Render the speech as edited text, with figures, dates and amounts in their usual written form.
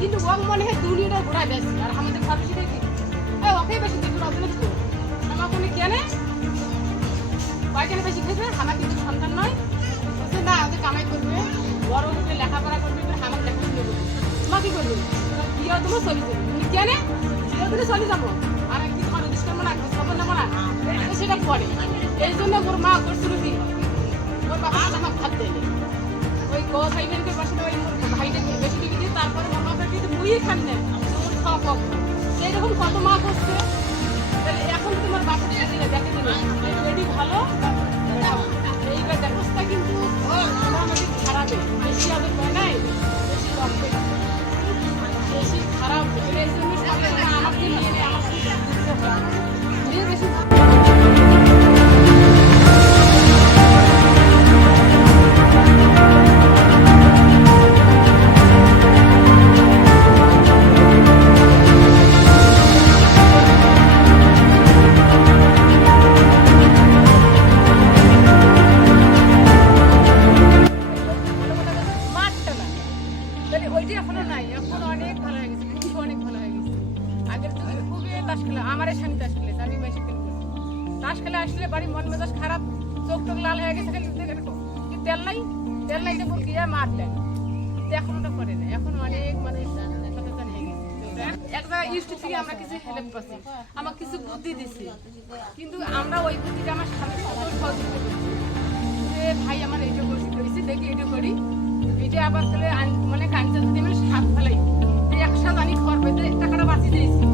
কিন্তু ও মনে হয় 2 লিটার ঘোড়া বেশি আর আমাদের ফার্মেসি দেখি ওকে বেশি দেখি রজনী তো আমার কোনো কেনে কয়জনে বেশি খেতে আমার কিন্তু সন্তান নয় বলছে না ওদের কামাই করবে বড় হয়ে লেখাপড়া করবে আমার লেখাপড়া করবে মা কি করবে বিয়ে তোমার চলে যাবে তুমি কেনে বিয়ে চলে যাবো আর কি তোমার রেজিস্টার না খবর নেবো না সেটা পরে এই জন্য ওর মা করছিল কি ওর বাবা আমার ভাত দেয়নি ওই গো ভাইবেনকে পাশে ওই ভাইটাকে বেশি টিভি দিয়ে তারপরে ওর বাবা কিন্তু বুঝিয়ে খান না ওর খাওয়া কম সেইরকম কত মা করছে তাহলে এখন তোমার বাপের দিলে দেখে দিলে রেডি ভালো এইবার ব্যবস্থা কিন্তু মোটামুটি খারাপে বেশি হবে নাই বেশি রক্তে বেশি খারাপ এই জন্য আমাকে নিয়ে আমার বেশি আসলে বাড়ি মন মেজাজ খারাপ চোখ টোক লাল হয়ে গেছে তেল নাই বল গিয়ে মারলেন এখন ওটা করে না এখন অনেক মানে সচেতন হয়ে গেছে এক জায়গায় ইউটিউব থেকে আমরা কিছু হেল্প পাচ্ছি আমাকে কিছু বুদ্ধি দিচ্ছে কিন্তু আমরা ওই বুদ্ধিটা আমার স্বামী সহযোগিতা করছি যে ভাই আমার এইটা করেছি দেখি এটা করি এটা আবার তাহলে মানে কাঞ্চা যদি আমি শাক ফেলাই একসাথে আনি খড় পেতে টাকাটা বাঁচিয়ে দিয়েছি